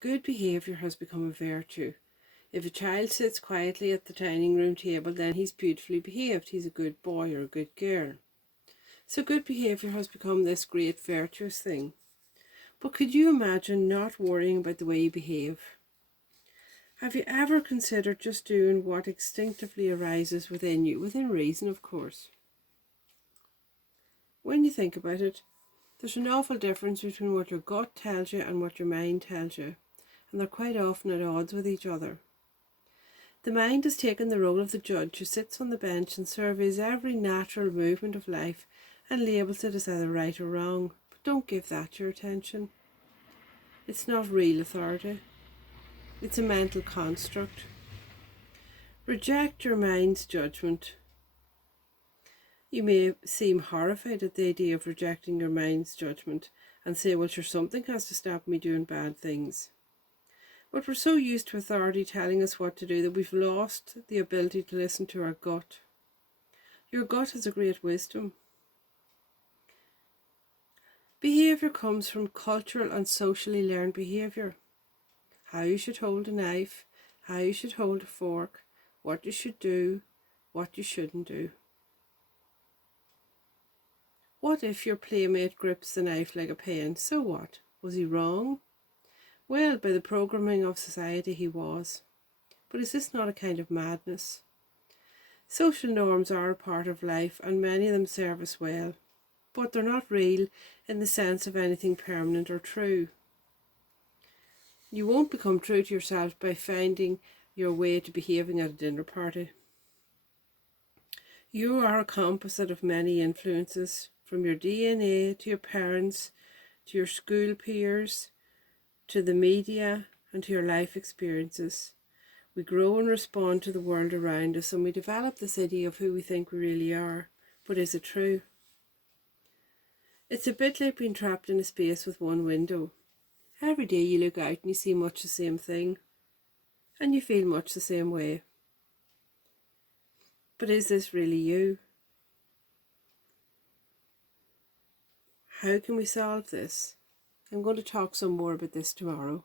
Good behaviour has become a virtue. If a child sits quietly at the dining room table, then he's beautifully behaved. He's a good boy or a good girl. So good behaviour has become this great virtuous thing. But could you imagine not worrying about the way you behave? Have you ever considered just doing what instinctively arises within you, within reason, of course? When you think about it, there's an awful difference between what your gut tells you and what your mind tells you, and they're quite often at odds with each other. The mind has taken the role of the judge who sits on the bench and surveys every natural movement of life and labels it as either right or wrong. But don't give that your attention. It's not real authority. It's a mental construct. Reject your mind's judgment. You may seem horrified at the idea of rejecting your mind's judgment and say, well, sure, something has to stop me doing bad things. But we're so used to authority telling us what to do that we've lost the ability to listen to our gut. Your gut has a great wisdom. Behaviour comes from cultural and socially learned behaviour. How you should hold a knife, how you should hold a fork, what you should do, what you shouldn't do. What if your playmate grips the knife like a pen? So what? Was he wrong? Well, by the programming of society he was. But is this not a kind of madness? Social norms are a part of life and many of them serve us well, but they're not real in the sense of anything permanent or true. You won't become true to yourself by finding your way to behaving at a dinner party. You are a composite of many influences, from your DNA to your parents, to your school peers, to the media and to your life experiences. We grow and respond to the world around us and we develop this idea of who we think we really are. But is it true? It's a bit like being trapped in a space with one window. Every day you look out and you see much the same thing and you feel much the same way. But is this really you? How can we solve this? I'm going to talk some more about this tomorrow.